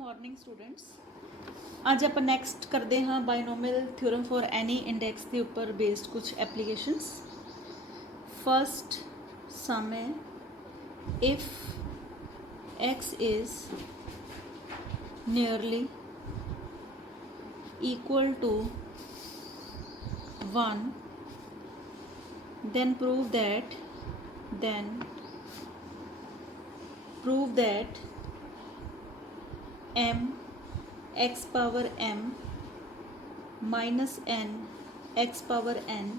Morning students, ਅੱਜ ਆਪਾਂ next ਕਰਦੇ ਹਾਂ ਬਾਇਨੋਮੀਅਲ ਥਿਓਰਮ ਫॉर ਐਨੀ ਇੰਡੈਕਸ ਦੇ ਉੱਪਰ ਬੇਸਡ ਕੁਝ ਐਪਲੀਕੇਸ਼ਨਸ। ਫਸਟ ਸਮ ਹੈ if x is nearly equal to 1 then prove that m x power m minus n x power n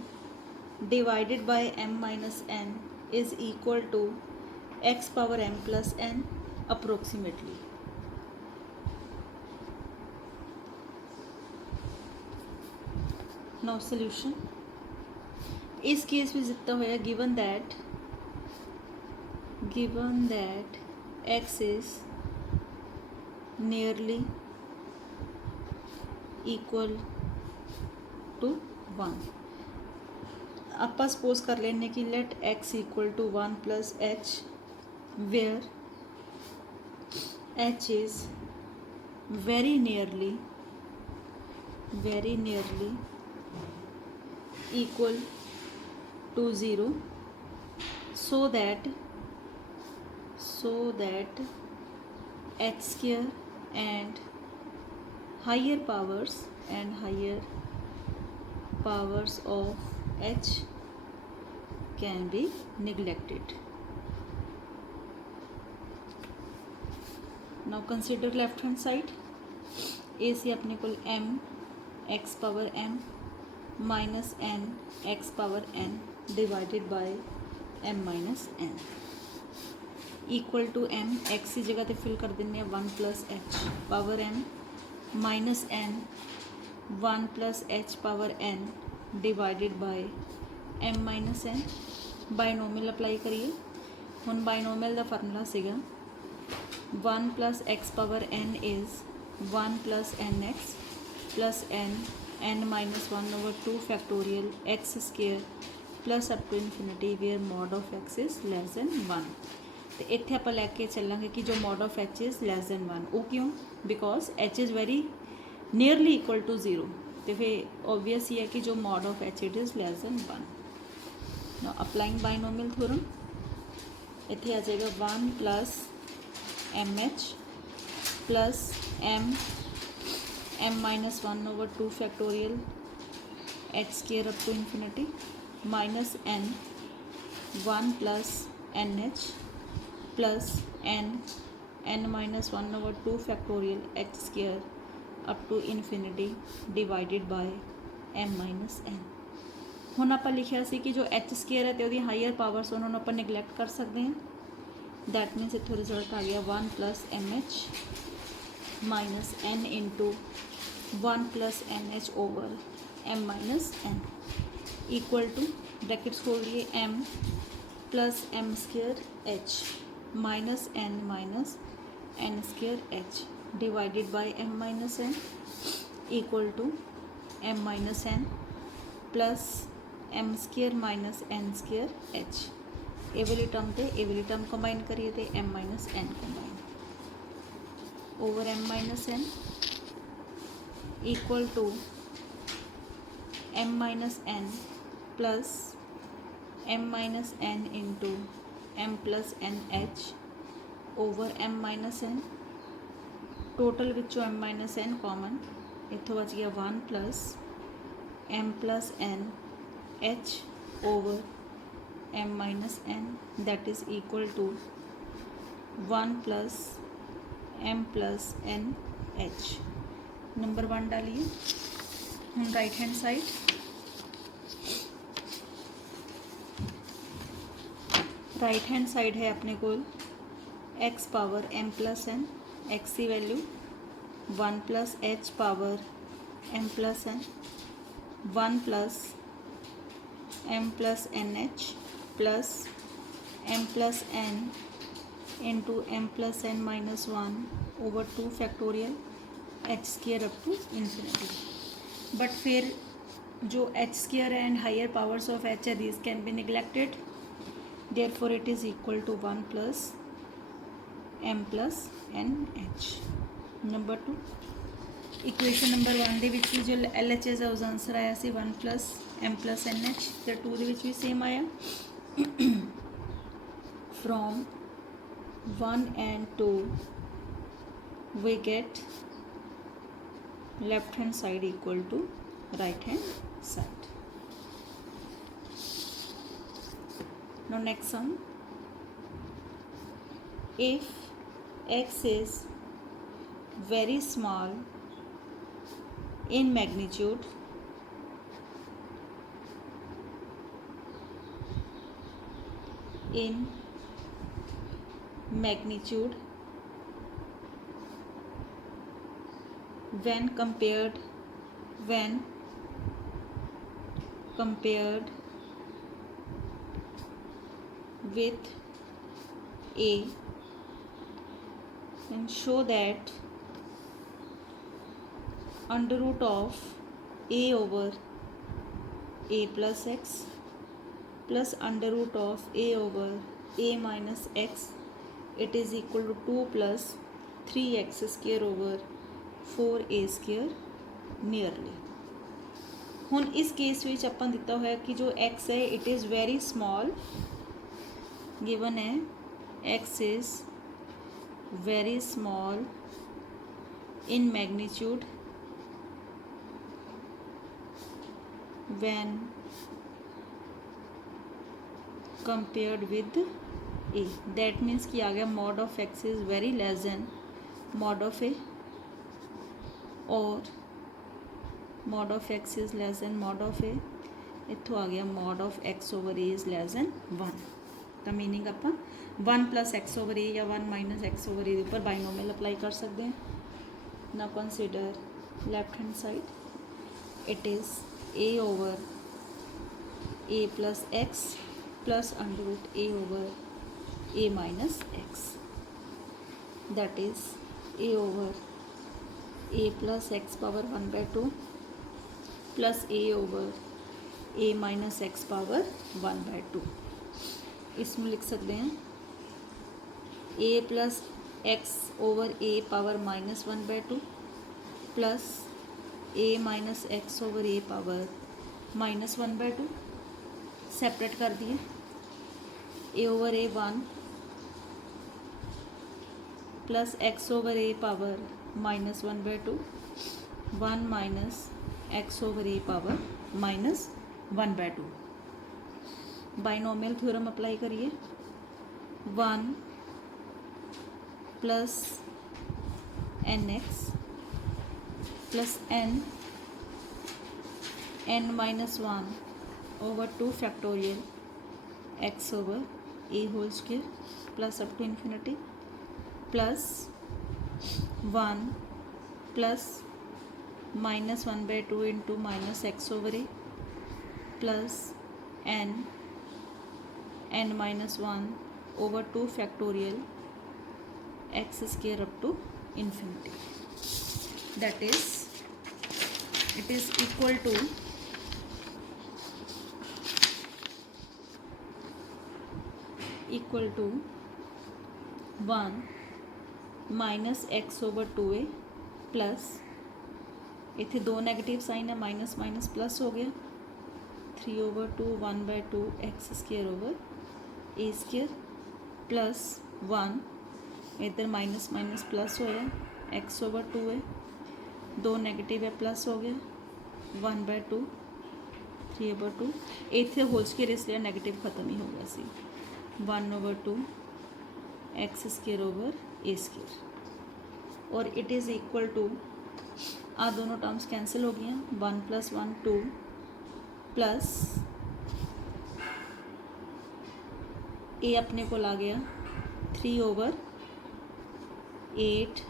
divided by m minus n is equal to x power m plus n approximately. Now solution. इस case में जितना होया given that x is nearly equal to 1, ਆਪਾਂ suppose कर लेने कि let x equal to 1 plus h where h is very nearly equal to 0 so that h square and higher powers of h can be neglected. Now consider left hand side. a से अपने को m x power m minus n x power n divided by m minus n equal to m x की जगह तो fill कर देने 1 plus h power m minus n 1 plus h power n divided by m minus n binomial apply करिए। हुण binomial का formula सीगा 1 plus x power n is 1 plus n x plus n minus 1 over 2 factorial x square plus up to infinity where mod of x is less than 1। तो इत्थे आप लैके चलांगे कि जो mod of h is less than 1, वो क्यों? Because h is very nearly equal to 0, तो फिर ऑब्वियस ही है कि जो mod of h it is less than 1। Now applying binomial theorem, इत्थे आ जाएगा 1 plus m h plus m minus 1 over 2 factorial h square up to infinity minus n 1 plus n h plus n minus 1 over 2 factorial h square up to infinity divided by m minus n। हुण आपां लिखिया सी कि जो H square है तो उसकी higher powers उन्होंने आपां निगलैक्ट कर सकते हैं। दैट मीनस इत्थों रिजल्ट आ गया 1 plus m h minus n into 1 plus n h over m minus n equal to brackets खोल दिए m plus m square h minus n square h divided by m minus n equal to m minus n plus m square minus n square h. ये वाली term combine करिए तो m minus n combine over m minus n equal to m minus n plus m minus n into m plus n h over m minus n total विचों m minus n common इत्थों बच गया 1 plus m plus n h over m minus n that is equal to 1 plus m plus n h। Number 1 डालिए। हम right hand side है अपने को x power m plus n, x की value 1 plus h power m plus n 1 plus m plus n h plus m plus n into m plus n minus 1 over 2 factorial h square up to infinity. But फिर जो h square and higher powers of h है these can be neglected, therefore it is equal to 1 plus m plus nh. Number 2 equation number 1 ਦੇ ਵਿੱਚ ਵੀ ਜੋ LHS ਹੈ ਉਸ answer ਆਇਆ ਸੀ 1 + m + NH ਤੇ 2 ਦੇ ਵਿੱਚ ਵੀ ਸੇਮ ਆਇਆ from 1 and 2 we get left hand side equal to right hand side. Now next sum, if x is very small in magnitude when compared with a, then show that under root of a over a plus x plus under root of a over a minus x, it is equal to 2 plus 3x square over 4a square nearly. ਹੁਣ ਇਸ case ਵਿੱਚ ਆਪਾਂ ਦਿੱਤਾ ਹੋਇਆ ਕਿ ਜੋ x ਹੈ it is very small, given है x is very small in magnitude when compared with a. That means कि आ गया mod of x is very less than mod of a, और mod of x is less than mod of a, इत्थों आ गया mod of x over a is less than 1. तो meaning ਆਪਾਂ 1 + x over a या 1 - x over a ਦੇ ਉੱਪਰ ਬਾਈਨੋਮੀਅਲ apply ਕਰ ਸਕਦੇ ਹਾਂ. Now consider left hand side, it is a over a plus x plus under root a over a minus x, that is a over a plus x power 1/2 plus a over a minus x power 1/2. इसमें लिख सकते हैं a plus x over a power minus 1/2 plus a minus x over a power minus 1/2. Separate कर दिए a over a 1 plus x over a power minus 1/2 1 minus x over a power minus 1/2. Binomial theorem apply करिए 1 plus nx plus n minus 1 over 2 factorial x over a whole square plus up to infinity plus 1 plus minus 1/2 into minus x over a plus n minus 1 over 2 factorial x square up to infinity. That is, it is equal to equal to 1 minus x over 2a plus इतने दो negative sign है minus minus plus हो गया 3 over 2 1/2 x square over a square plus 1 इधर minus minus plus होया x over 2 है दो negative है प्लस हो गया 1/2 3 over 2 इतने होल स्क्वायर इसलिए नेगेटिव खत्म ही हो गया सी 1 over 2 x square over a square, और इट इज़ इक्वल टू आ दोनों टर्म्स कैंसिल हो गई 1 + 1 2 प्लस ए अपने को आ गया 3 over 8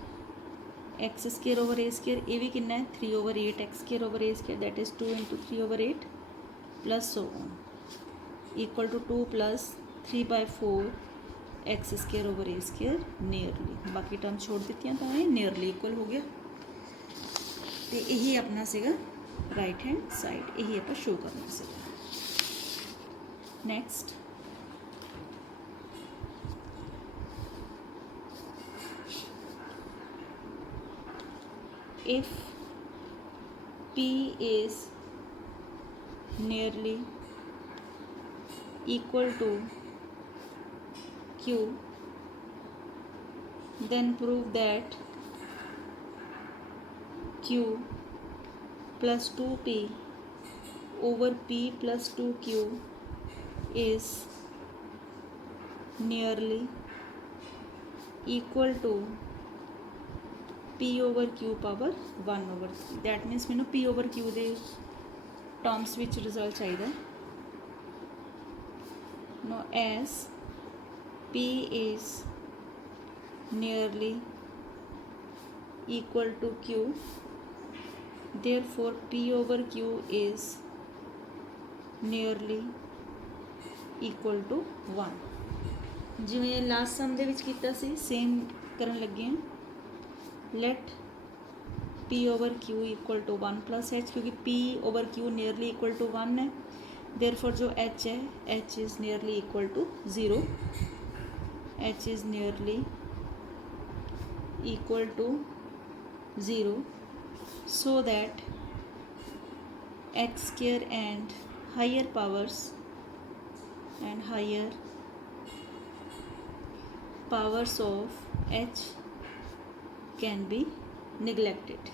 x square over a square, ये भी कितना है 3 over 8 x square over a square, that is 2 into 3 over 8 plus so on equal to 2 plus 3/4 x square over a square nearly. बाकी टर्म छोड़ दी तो ये nearly इक्वल हो गया. तो यही अपना सीगा राइट हैंड साइड, यही आप शो करना सीगा. Next if P is nearly equal to Q, then prove that Q plus 2P over P plus 2Q is nearly equal to P over Q power 1 over 3. That means मैंने P over Q ਦੇ terms which result चाहिए. Now as P is nearly equal to Q, therefore P over Q is nearly equal to 1. ਜਿਵੇਂ last ਸਮ ਦੇ ਵਿੱਚ ਕੀਤਾ ਸੀ same ਕਰਨ ਲੱਗੇ ਹਾਂ. Let P over Q equal to 1 plus H, क्योंकि P over Q nearly equal to 1 है. Therefore जो H है H is nearly equal to 0. H is nearly equal to 0 so that X square and higher powers of H can be neglected.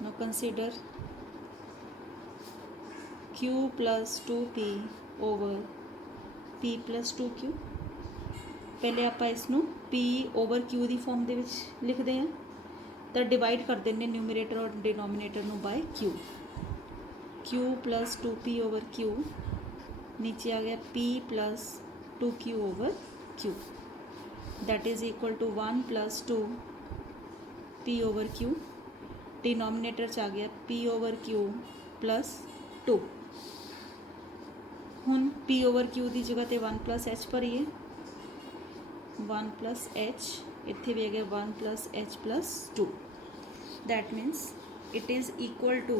Now consider Q plus 2P over P plus 2Q. पहले आप इसनों P over Q ਦੀ farm ਦੇ ਵਿੱਚ ਲਿਖਦੇ ਹਾਂ ਤਾਂ divide ਕਰ ਦਿੰਦੇ ਨਿਊਮਰੇਟਰ ਔਰ डिनोमिनेटर ਨੂੰ bye Q. Q plus 2P over Q, नीचे आ गया P plus 2Q over Q, that is equal to 1 plus 2 P over Q. Denominator च आ गया P over Q plus 2. हुण P over Q की जगह ते 1 plus H भरीए. 1 plus H इत्थे भी आ गया 1 plus H plus 2. That means it is equal to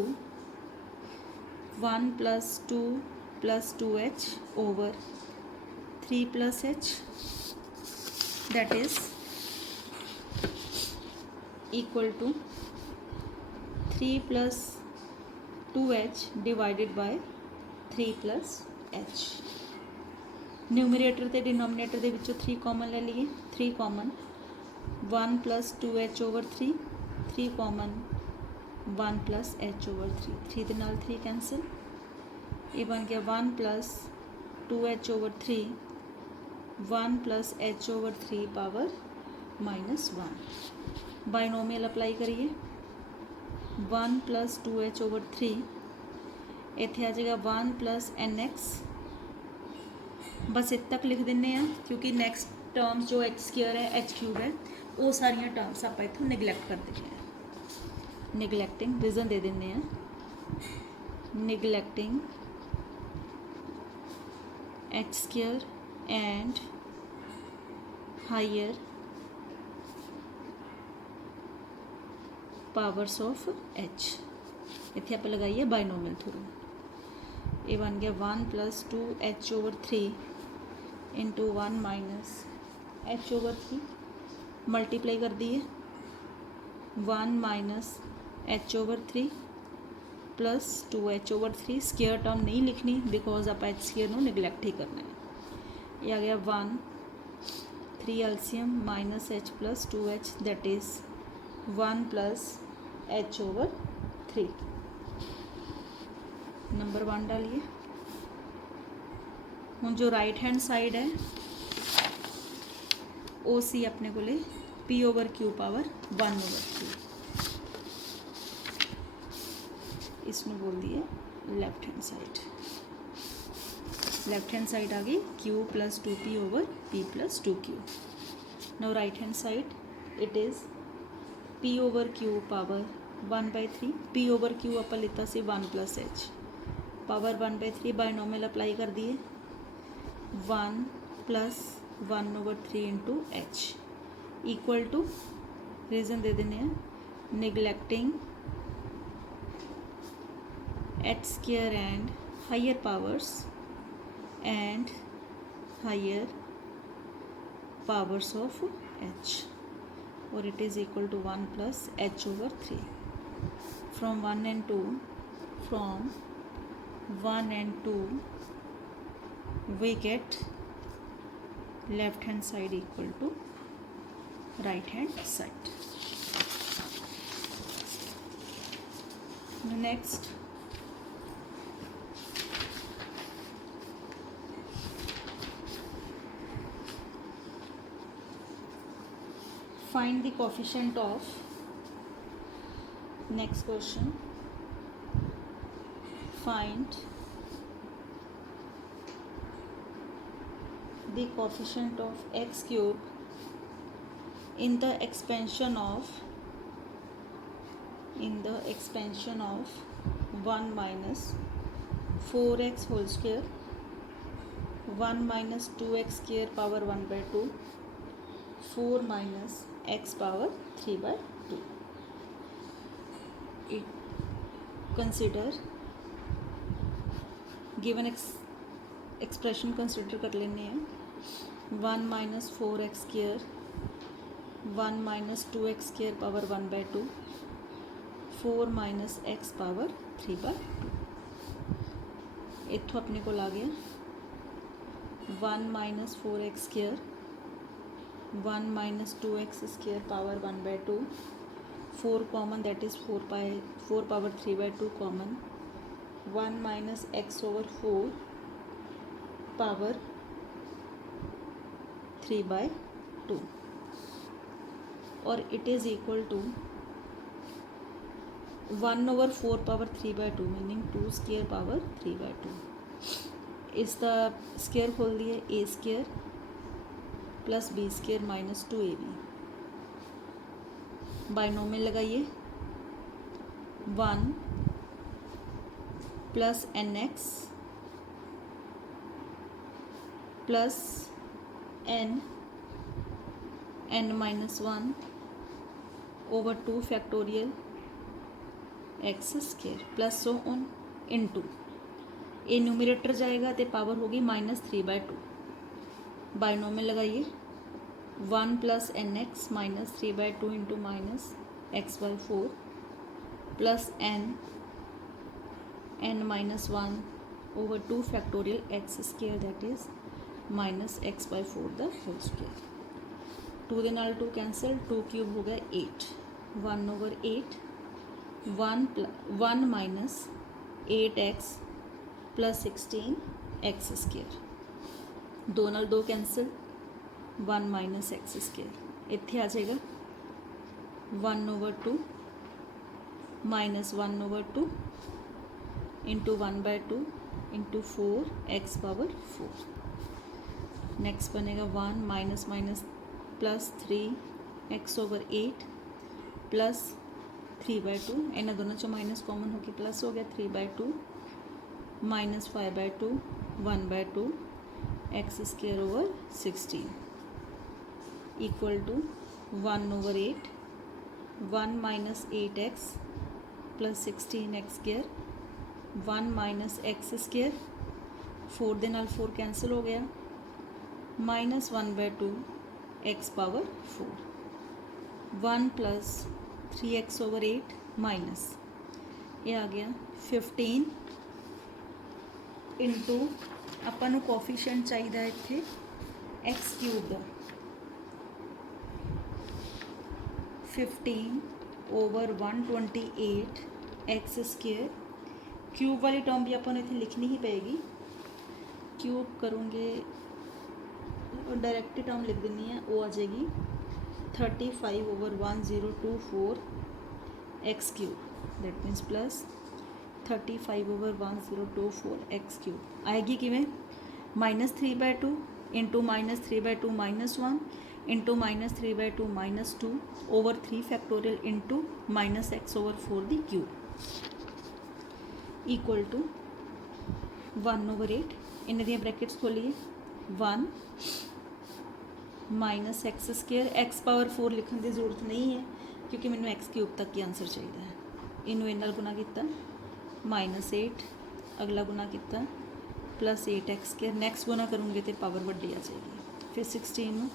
1 plus 2 plus 2H over 3 plus H, that is equal to 3 plus 2H divided by 3 plus H. Numerator ते denominator दे विचों 3 common ले लीए. 3 common 1 plus 2H over 3, 3 common 1 plus H over 3. 3 दे नाल 3 cancel. ये बन गया 1 plus 2H over 3, 1 plus H over 3 power minus 1. Binomial apply करिए. 1 plus 2H over 3 इत्थे आ जाएगा 1 plus NX. बस इतने तक लिख देने हैं क्योंकि नैक्सट टर्म्स जो X स्क्वायर है H क्यूब है वो सारिया टर्म्स आप इतों निगलैक्ट कर देंगे हैं. निगलैक्टिंग रीजन दे देने हैं. Neglecting H square and higher powers of H. इत्थे आप लगाइए बाइनोमियल थ्रू. ये बन गया 1 plus 2H over 3 into 1 minus H over 3. Multiply कर दिए 1 minus H over 3 plus 2H over 3. Square term नहीं लिखनी बिकॉज आप H स्केयर को निगलैक्ट ही करना है. ये आ गया 1 3 एल्सियम minus H plus 2H, that is 1 plus H over 3. Number 1 डालिए. हुण जो राइट हैंड साइड है वो सी अपने को P over Q power 1 over 3. इसमें बोल दिए left hand side. Left hand side आ गई Q plus 2P over P plus 2Q. Now right hand side it is P over Q power 1 by 3. P over Q आप लेता से 1 plus H power 1 by 3. Binomial apply कर दिए 1 plus 1 over 3 into H equal to रीजन दे देने हैं neglecting H square and higher powers of h, और it is equal to 1 plus h over 3. From 1 and 2, from 1 and 2 we get left hand side equal to right hand side. Next, find the coefficient of, next question, find the coefficient of x cube in the expansion of 1 minus 4x whole square, 1 minus 2x square power 1 by 2, 4 minus x power 3 by 2. Consider given expression consider कर लेने हैं. 1 minus 4x square, 1 minus 2x square power 1 by 2, 4 minus x power 3 by 2. इत्थों अपने को आ गया 1 minus 4x square, 1 minus 2x square power 1 by 2, 4 common, that is 4 power 3 by 2 common, 1 minus x over 4 power 3 by 2, और it is equal to 1 over 4 power 3 by 2 meaning 2 square power 3 by 2. इसका square खोल दिए, a square plus b square minus 2ab. Binomial लगाइए 1 plus nx plus n minus 1 over 2 factorial x square plus so on into A numerator जाएगा तो power होगी minus 3 by 2. Binomial लगाइए 1 plus nx minus 3 by 2 into minus x by 4 plus n minus 1 over 2 factorial x square that is minus x by 4 the whole square. 2 ਦੇ ਨਾਲ 2 cancel, 2 cube हो गया 8, 1 over 8, 1 minus 8x plus 16 x square. 2 ਨਾਲ 2 cancel, 1 minus x square. इत्थे आ जाएगा 1 over 2 minus 1 over 2 into 1 by 2 into 4 x power 4. Next बनेगा 1 minus minus plus 3 x over 8 प्लस 3 by 2. इन्होंने दोनों चो माइनस कॉमन होकर प्लस हो गया 3 by 2 minus 5 by 2 1 by 2 x square over 16 equal to 1 over 8, 1 minus 8x plus 16x square, 1 minus x square, 4 ਦੇ ਨਾਲ 4 कैंसल हो गया, minus 1 by 2 x power 4, 1 plus 3x over 8 minus ये आ गया 15 इंटू ਆਪਾਂ ਨੂੰ ਕੋਫੀਸ਼ੀਐਂਟ ਚਾਹੀਦਾ ਇੱਥੇ x क्यूब ਦਾ 15 ओवर 128 एक्स स्क्वेयर. क्यूब वाली टर्म भी अपन इतनी लिखनी ही पेगी. क्यूब करूँगे डायरेक्ट टर्म लिख देनी है, वो आ जाएगी 35 over 1024 X cube. That means plus 35 over 1024 X cube आएगी किमें minus 3 by 2 into minus 3 by 2 minus 1 into minus 3 by 2 minus 2 over 3 factorial into minus X over 4 दी क्यूब इक्वल टू 1 over 8. इन्हें दियाँ ब्रैकेट्स खोलिए 1 minus x square. X power 4 लिखने की जरूरत नहीं है क्योंकि मैंने एक्स क्यूब तक ही आंसर चाहिए है. इनू इन नाल गुना किया माइनस 8, अगला गुना किया प्लस 8x स्क्वेयर. नैक्सट गुना करूँगे तो पावर वड्डी आ जाएगी. फिर 16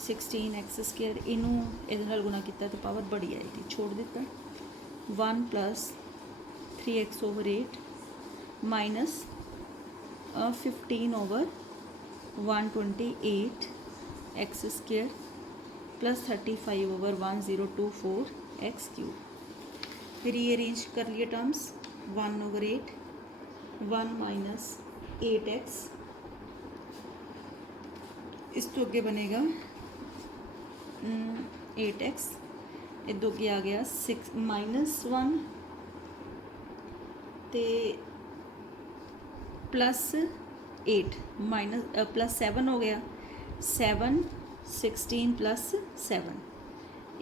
16x² इनू इहदे नाल गुणा किया तो पावर बड़ी आएगी, छोड़ दिता। 1 + 3x/8 minus 15/128x² plus 35/1024x³। Rearrange कर लिए टर्म्स। 1/8 1 - 8x, इस तो अगे बनेगा 8x, इदों अगे आ गया 6 - 1 ते +8 माइनस +7 हो गया 7 16 + 7,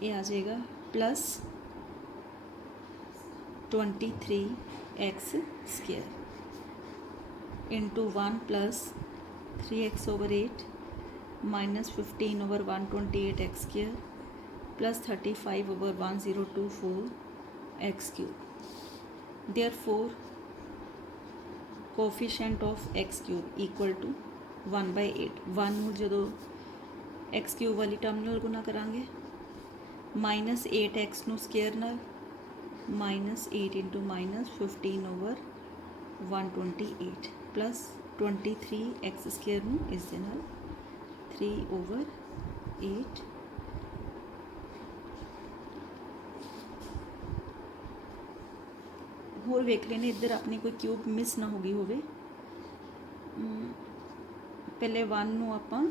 ये आ जाएगा +23x² into 1 + 3x/8 minus 15/128x² plus 35/1024x³। Therefore coefficient of x³ equal to 1/8। 1 नूं जदों x³ वाली टर्म नाल गुना करांगे, माइनस 8x नूं स्केयर नाल, -8 इंटू -15/128 प्लस 23x² नूं इस दे नाल 3/8 होर वेख लेने इधर अपनी कोई क्यूब मिस ना हो गई होवे। पहले 1 नूं आपां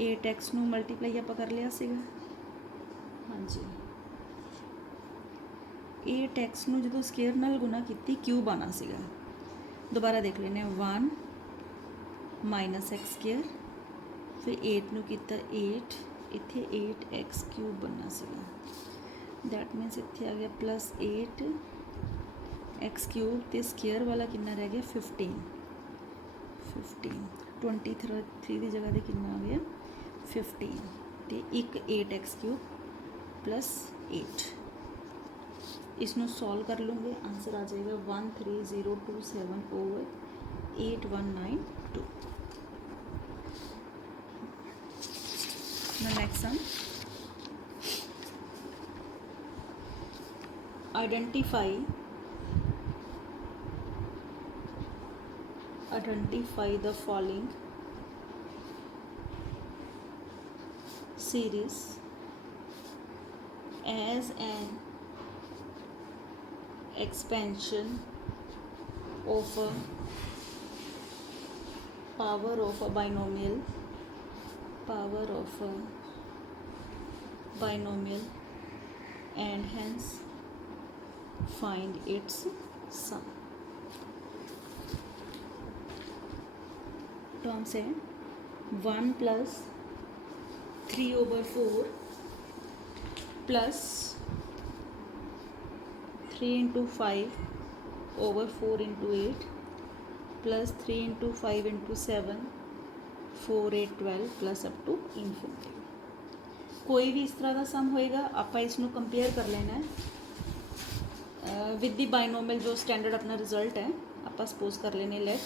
8x नूं मल्टीप्लाई आपां कर लिया सीगा। हाँ जी, 8x नूं जदों स्केयर नाल गुना कीती क्यूब आना सीगा। दोबारा देख लेने 1 - x², फिर 8 नूं कीता 8, इत्थे 8x³ बनना सीगा। दैट मीनस इत्थे आ गया +8x³ ते स्केयर वाला कितना रह गया 15 23 की जगह ते कितना आ गया 15 ते एक 8x³ + 8। इसनों सॉल्व कर लूँगे, आंसर आ जाएगा 13027/8192। Next sum, identify the following series as an expansion of a power of a binomial and hence find its sum। Terms है 1 + 3/4 प्लस 3 × 5/4 × 8 प्लस 3 × 5 × 7 4 8 12 प्लस अप टू इनफिनिटी। कोई भी इस तरह का सम होएगा आप इसनों कंपेयर कर लेना है विद द बाइनोमियल जो स्टैंडर्ड अपना रिजल्ट है। आप सपोज कर लेने late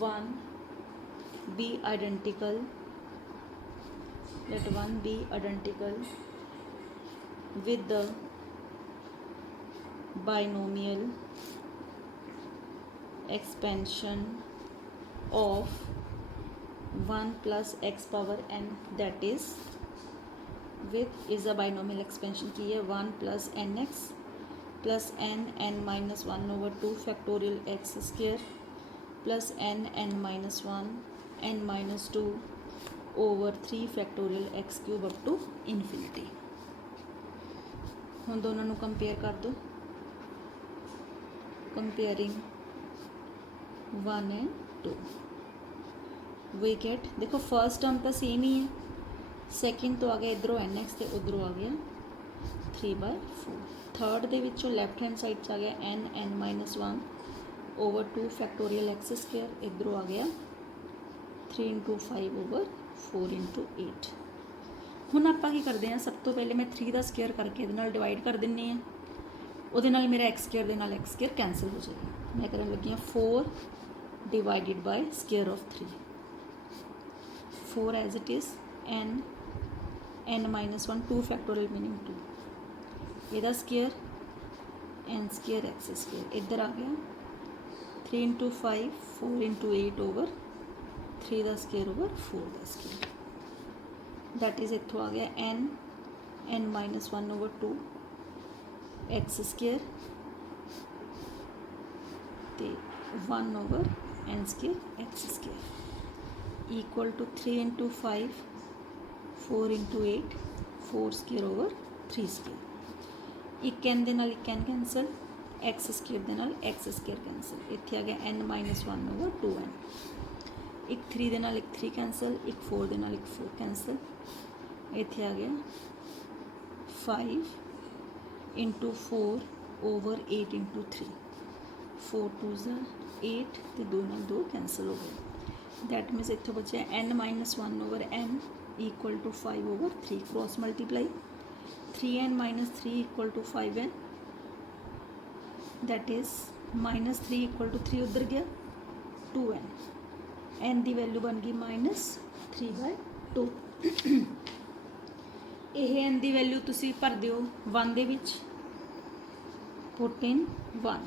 1 be identical with the binomial expansion of 1 + x⁴n, that is with is a binomial expansion की है 1 + nx plus n(n-1/2 factorial x² plus n(n-1) n-2 over 3 factorial x³ up to infinity। हम दोनों को compare कर दो, comparing 1 and 2 we get, देखो first term तो same ही है, सैकेंड तो आ गया इधरों nx तो उधरों आ गया 3/4। थर्ड दे विचों लैफ्ट हैंड साइड आ गया n(n-1) over 2 factorial x², इधरों आ गया 3 × 5/4 × 8। हुण आपां की करदे हैं, सब तो पहले मैं 3 का स्केयर करके इहदे नाल डिवाइड कर दिन्नी है, उहदे नाल मेरा x² दे नाल x² कैंसल हो जाएगा। मैं करन लगी हाँ 4 divided by square of 3. 4 as it is, n minus 1, 2 factorial meaning 2, ਇਹਦਾ square n square x square, इधर आ गया 3 into 5 4 into 8 over 3 ਦਾ स्केयर over 4 ਦਾ स्केयर, दैट इज़ इत्थों आ गया n minus 1 over 2 x square ते 1 over n square x square equal to 3 into 5 4 into 8 4 square over 3 square, एक n ਦੇ ਨਾਲ ਇੱਕ n कैंसल, x स्केयर ਦੇ ਨਾਲ x स्केयर कैंसल, ਇੱਥੇ ਆ ਗਿਆ n minus 1 over 2n, एक 3 ਦੇ ਨਾਲ ਇੱਕ 3 कैंसल, एक 4 ਦੇ ਨਾਲ ਇੱਕ 4 कैंसल, ਇੱਥੇ ਆ ਗਿਆ 5 into 4 over 8 into 3, 4 2s 8 ਤੇ 2 ਨਾਲ 2 कैंसल हो गए, दैट मीन्स ਇੱਥੋਂ बचा n minus 1 over n equal to 5 over 3, cross multiply 3n minus 3 equal to 5n, that is minus 3 equal to 3 उधर गया 2n, n की वैल्यू बन गई minus 3/2। ਇਹ n की वैल्यू तुसी भर दिओ 1 ਦੇ ਵਿੱਚ, पुट इन 1,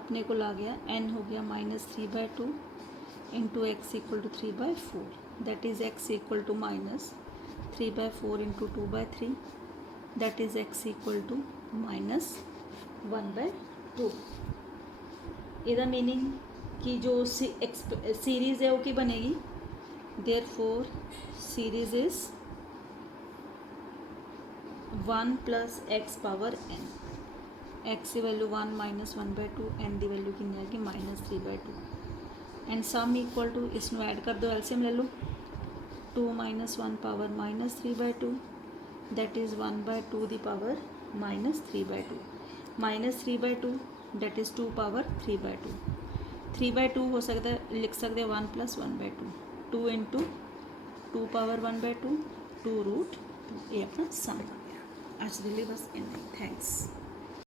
अपने को आ गया n हो गया minus 3/2 into x equal to 3/4, that is x equal to minus 3/4 into 2/3, that is x equal to minus 1/2। ਇਹਦਾ मीनिंग कि जो सीरीज़ है वो की बनेगी, therefore series is 1 plus x power n, x की वैल्यू 1 minus 1/2, n की value कितनी आएगी minus 3/2, and sum equal to इसमें ऐड कर दो, एलसीएम ले लो 2 minus 1 power minus 3/2, that is 1/2 the power minus 3/2, minus 3/2 that is 2 power 3/2, 3/2 हो सकता है लिख सकते हैं 1 plus 1/2, 2 into 2 power 1/2 2 root 2, ये अपना सम आ गया। आज के लिए बस इतना ही, थैंक्स।